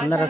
అందరూ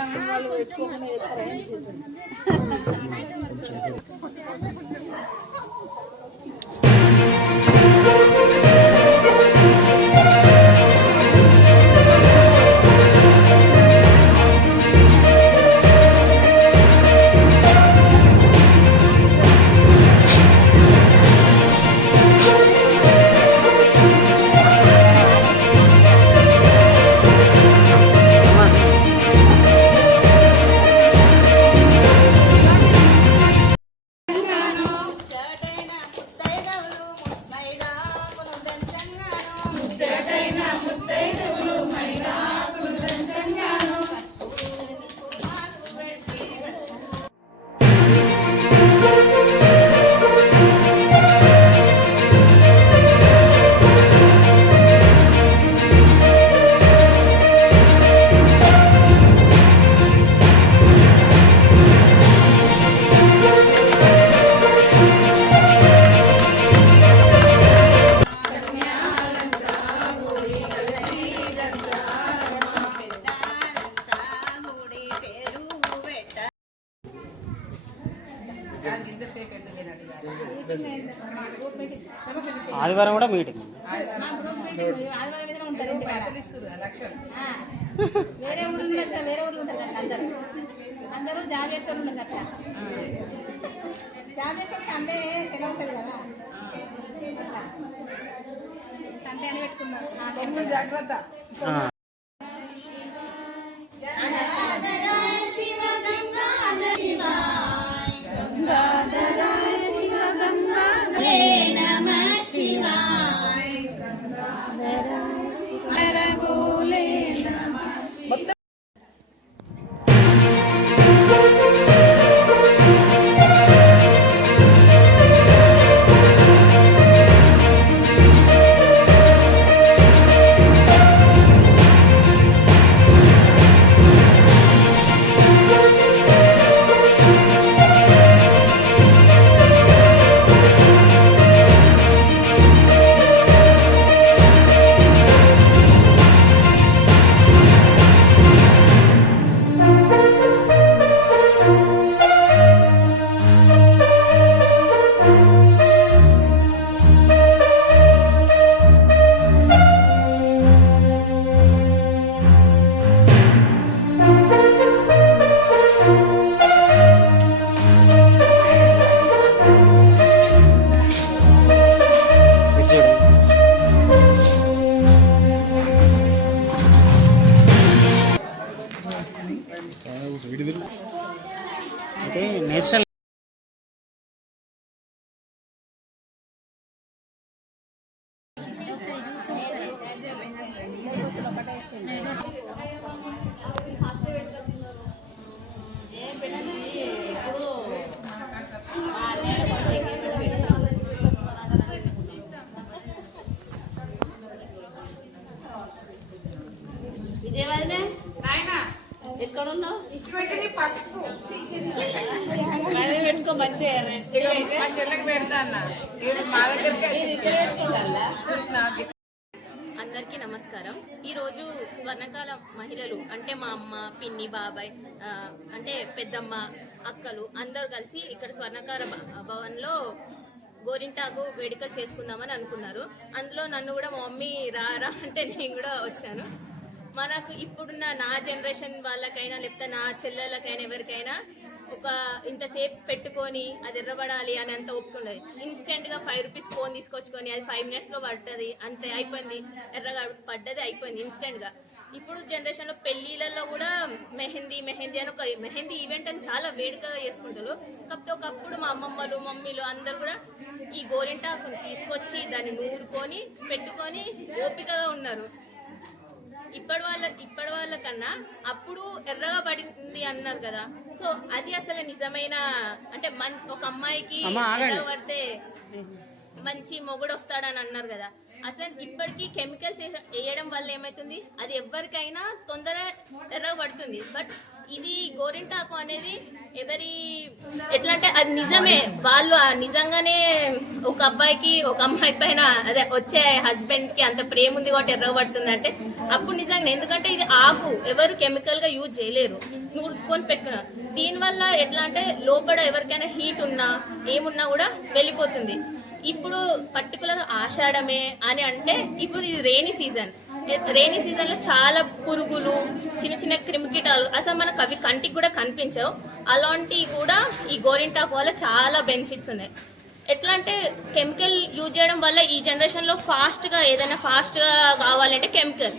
ఆదివారం కూడా మీటింగ్. వేరే ఊళ్ళు వేరే ఊళ్ళు ఉంటారు అందరూ అందరూ జాబ్ చేస్తారు ఉంటారు అట్లా జాబ్ చేస్తారు సండే సెలవు ఉంటుంది కదా సండే అని పెట్టుకున్నాం జాగ్రత్త. అంటే నేషనల్ విజయవాడనే ఎక్కడున్నావు అదే పెట్టుకో మంచిగా పెడతా అందరికీ నమస్కారం. ఈరోజు స్వర్ణకాల మహిళలు అంటే మా అమ్మ, పిన్ని, బాబాయ్, అంటే పెద్దమ్మ, అక్కలు అందరూ కలిసి ఇక్కడ స్వర్ణకార భవన్లో గోరింటాకు వేడుకలు చేసుకుందామని అనుకున్నారు. అందులో నన్ను కూడా మా మమ్మీ రా అంటే నేను కూడా వచ్చాను. మనకు ఇప్పుడున్న నా జనరేషన్ వాళ్ళకైనా లేకపోతే నా చెల్లెళ్ళకైనా ఎవరికైనా ఒక ఇంతసేపు పెట్టుకొని అది ఎర్రబడాలి అని అంత ఒప్పుకుండదు. ఇన్స్టెంట్గా 5 రూపీస్ ఫోన్ తీసుకొచ్చుకొని అది 5 మినిట్స్లో పడుతుంది, అంతే అయిపోయింది, ఎర్రగా పడ్డది అయిపోయింది ఇన్స్టెంట్గా. ఇప్పుడు జనరేషన్లో పెళ్ళిళ్ళల్లో కూడా మెహందీ అని ఒక మెహందీ ఈవెంట్ అని చాలా వేడుకగా చేసుకుంటారు. కాకపోతే ఒకప్పుడు మా అమ్మమ్మలు, మమ్మీలు అందరు కూడా ఈ గోరింటాకుని తీసుకొచ్చి దాన్ని నూరుకొని పెట్టుకొని ఓపికగా ఉన్నారు. ఇప్పటి వాళ్ళ కన్నా అప్పుడు ఎర్రగా పడింది అన్నారు కదా, సో అది అసలు నిజమైన అంటే మంచి ఒక అమ్మాయికి ఎర్రగా పడితే మంచి మొగుడు వస్తాడని అన్నారు కదా. అసలు ఇప్పటికీ కెమికల్స్ వేయడం వల్ల ఏమవుతుంది, అది ఎవరికైనా తొందర ఎర్రబడుతుంది. బట్ ఇది గోరింటాకు అనేది ఎవరి ఎట్లా అంటే అది నిజమే, వాళ్ళు నిజంగానే ఒక అబ్బాయికి ఒక అమ్మాయి పైన అదే వచ్చే హస్బెండ్ కి అంత ప్రేమ ఉంది కాబట్టి ఎర్రబడుతుంది అంటే అప్పుడు నిజంగా, ఎందుకంటే ఇది ఆకు ఎవరు కెమికల్ గా యూజ్ చేయలేరు, నూరుకొని పెట్టుకున్నారు. దీనివల్ల ఎట్లా అంటే లోపల ఎవరికైనా హీట్ ఉన్నా ఏమున్నా కూడా వెళ్ళిపోతుంది. ఇప్పుడు పర్టికులర్ ఆషాఢమే అని అంటే ఇప్పుడు ఇది రెయినీ సీజన్ లో చాలా పురుగులు, చిన్న చిన్న క్రిమికీటాలు అసలు మనకు అవి కంటికి కూడా కనిపించవు. అలాంటివి కూడా ఈ గోరింటాకు వల్ల చాలా బెనిఫిట్స్ ఉన్నాయి. ఎట్లా అంటే కెమికల్ యూజ్ చేయడం వల్ల ఈ జనరేషన్లో ఏదైనా ఫాస్ట్గా కావాలంటే కెమికల్,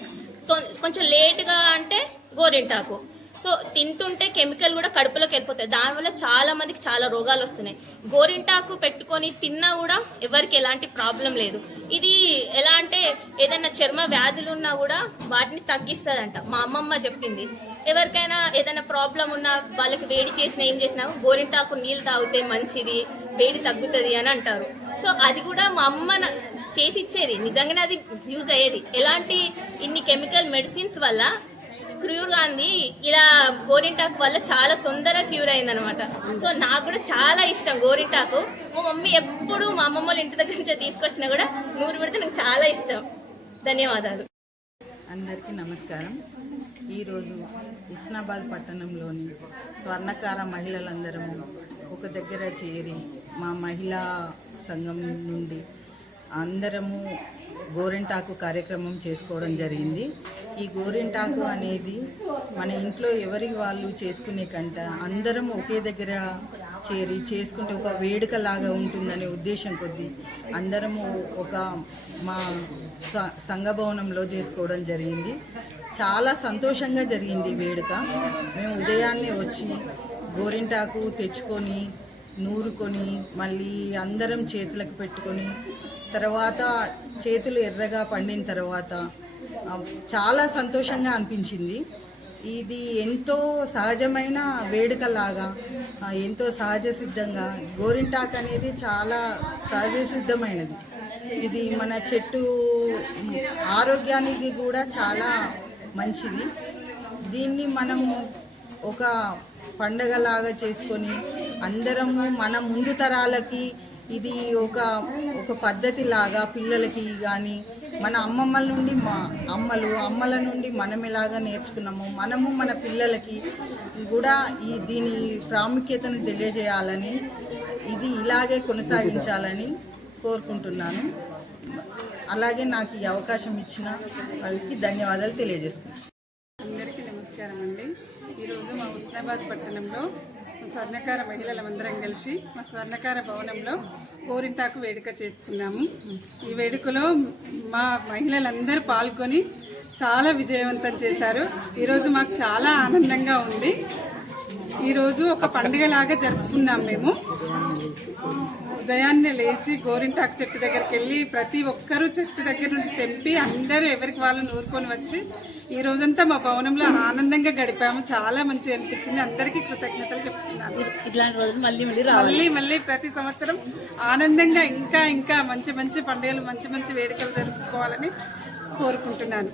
కొంచెం లేట్గా అంటే గోరింటాకు. సో తింటుంటే కెమికల్ కూడా కడుపులోకి వెళ్ళిపోతాయి. దానివల్ల చాలా మందికి చాలా రోగాలు వస్తున్నాయి. గోరింటాకు పెట్టుకొని తిన్నా కూడా ఎవరికి ఎలాంటి ప్రాబ్లం లేదు. ఇది ఎలా అంటే ఏదైనా చర్మ వ్యాధులు ఉన్నా కూడా వాటిని తగ్గిస్తుందంట. మా అమ్మమ్మ చెప్పింది, ఎవరికైనా ఏదైనా ప్రాబ్లం ఉన్నా వాళ్ళకి వేడి చేసినా ఏం చేసినా గోరింటాకు నీళ్ళు తాగితే మంచిది, వేడి తగ్గుతుంది అని అంటారు. సో అది కూడా మా అమ్మ చేసి ఇచ్చేది, నిజంగానే అది యూజ్ అయ్యేది. ఎలాంటి ఇన్ని కెమికల్ మెడిసిన్స్ వల్ల క్యూర్ గాంది ఇలా గోరింటాకు వల్ల చాలా తొందరగా క్యూర్ అయిందనమాట. సో నాకు కూడా చాలా ఇష్టం గోరింటాకు. మా మమ్మీ ఎప్పుడు మా అమ్మమ్మ వాళ్ళ ఇంటి దగ్గర నుంచి తీసుకొచ్చినా కూడా నూరు పెడితే నాకు చాలా ఇష్టం. ధన్యవాదాలు. అందరికీ నమస్కారం. ఈరోజు హుస్నాబాద్ పట్టణంలోని స్వర్ణకార మహిళలందరము ఒక దగ్గర చేరి మా మహిళా సంఘం నుండి అందరము గోరింటాకు కార్యక్రమం చేసుకోవడం జరిగింది. ఈ గోరింటాకు అనేది మన ఇంట్లో ఎవరికి వాళ్ళు చేసుకునే కంట అందరం ఒకే దగ్గర చేరి చేసుకుంటే ఒక వేడుకలాగా ఉంటుందనే ఉద్దేశం కొద్దీ అందరము ఒక మా సంఘభవనంలో చేసుకోవడం జరిగింది. చాలా సంతోషంగా జరిగింది వేడుక. మేము ఉదయాన్నే వచ్చి గోరింటాకు తెచ్చుకొని నూరుకొని మళ్ళీ అందరం చేతులకు పెట్టుకొని తర్వాత చేతులు ఎర్రగా పండిన తర్వాత చాలా సంతోషంగా అనిపించింది. ఇది ఎంతో సహజమైన వేడుకలాగా, ఎంతో సహజ సిద్ధంగా గోరింటాకు అనేది చాలా సహజ సిద్ధమైనది. ఇది మన చెట్టు ఆరోగ్యానికి కూడా చాలా మంచిది. దీన్ని మనము ఒక పండగలాగా చేసుకొని అందరము మన ముందు తరాలకి ఇది ఒక పద్ధతి లాగా పిల్లలకి కానీ మన అమ్మమ్మల నుండి మా అమ్మల నుండి మనం ఎలాగా నేర్చుకున్నాము మనము మన పిల్లలకి కూడా దీని ప్రాముఖ్యతను తెలియజేయాలని, ఇది ఇలాగే కొనసాగించాలని కోరుకుంటున్నాను. అలాగే నాకు ఈ అవకాశం ఇచ్చిన వాళ్ళకి ధన్యవాదాలు తెలియజేస్తున్నాను. అందరికీ నమస్కారం అండి. ఈరోజు మా హుస్నాబాద్ పట్టణంలో స్వర్ణకార మహిళలందరం కలిసి మా స్వర్ణకార భవనంలో గోరింటాకు వేడుక చేసుకున్నాము. ఈ వేడుకలో మా మహిళలందరూ పాల్గొని చాలా విజయవంతం చేశారు. ఈరోజు మాకు చాలా ఆనందంగా ఉంది. ఈరోజు ఒక పండుగలాగా జరుపుకున్నాం. మేము ఉదయాన్నే లేచి గోరింటాకు చెట్టు దగ్గరికి వెళ్ళి ప్రతి ఒక్కరూ చెట్టు దగ్గర నుంచి తెంపి అందరూ ఎవరికి వాళ్ళు నూరుకొని వచ్చి ఈ రోజంతా మా భవనంలో ఆనందంగా గడిపాము. చాలా మంచిగా అనిపించింది. అందరికీ కృతజ్ఞతలు చెప్తున్నాను. ఇట్లాంటి రోజులు మళ్ళీ ప్రతి సంవత్సరం ఆనందంగా ఇంకా మంచి పండుగలు, మంచి వేడుకలు జరుపుకోవాలని కోరుకుంటున్నాను.